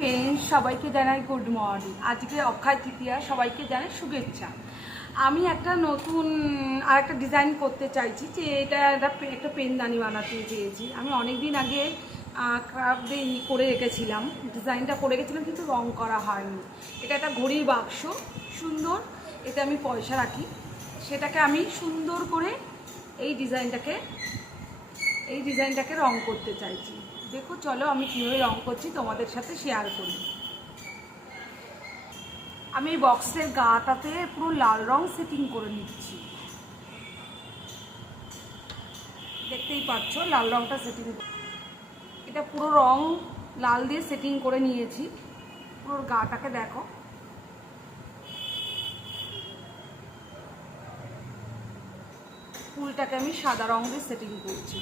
ফ্রেন্ডস, সবাইকে জানাই good morning. আজকে অক্ষয় তৃতীয়া, সবাইকে জানাই শুভেচ্ছা। আমি একটা নতুন আর একটা ডিজাইন করতে চাইছি, যে এটা একটা পেনদানি বানাতে চেয়েছি। আমি অনেক দিন আগে ক্রাফটে করে রেখেছিলাম, ডিজাইনটা করে রেখেছিলাম, কিন্তু রং করা হয়নি। এটা একটা ঘড়ির বাক্স, সুন্দর। এতে আমি পয়সা রাখি। সেটাকে আমি সুন্দর করে এই ডিজাইনটাকে রং করতে চাইছি। দেখো, চলো আমি কীভাবে রং করছি তোমাদের সাথে শেয়ার করি। আমি এই বক্সের গাটাতে পুরো লাল রং সেটিং করে নিচ্ছি। দেখতেই পাচ্ছ লাল রংটা সেটিং, এটা পুরো রং লাল দিয়ে সেটিং করে নিয়েছি। পুরো গাটাকে দেখো, ফুলটাকে আমি সাদা রং দিয়ে সেটিং করছি।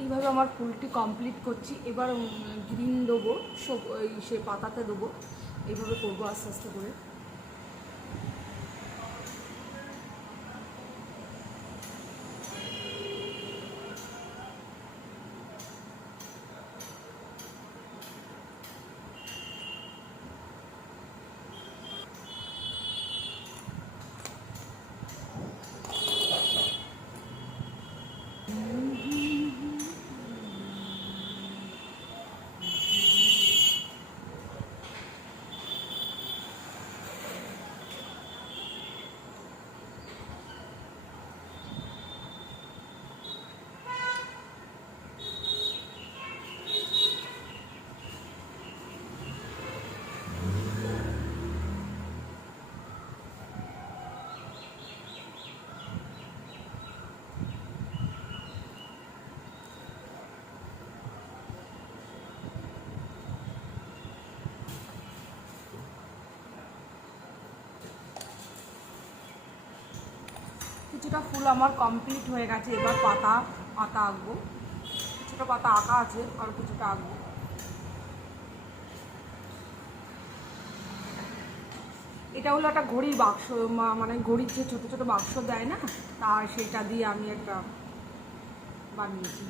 এইভাবে আমার ফুলটি কমপ্লিট করছি। এবার গ্রিন দেবো, সে পাতাতে দেবো। এইভাবে করবো আস্তে আস্তে করে। কিছুটা ফুল আমার কমপ্লিট হয়ে গেছে। এবার পাতা আঁকবো। কিছুটা পাতা আঁকা আছে, আর কিছুটা আঁকবো। এটা হলো একটা ঘড়ির বাক্স, মানে ঘড়ির যে ছোটো ছোটো বাক্স দেয় না, তা সেটা দিয়ে আমি একটা বানিয়েছি।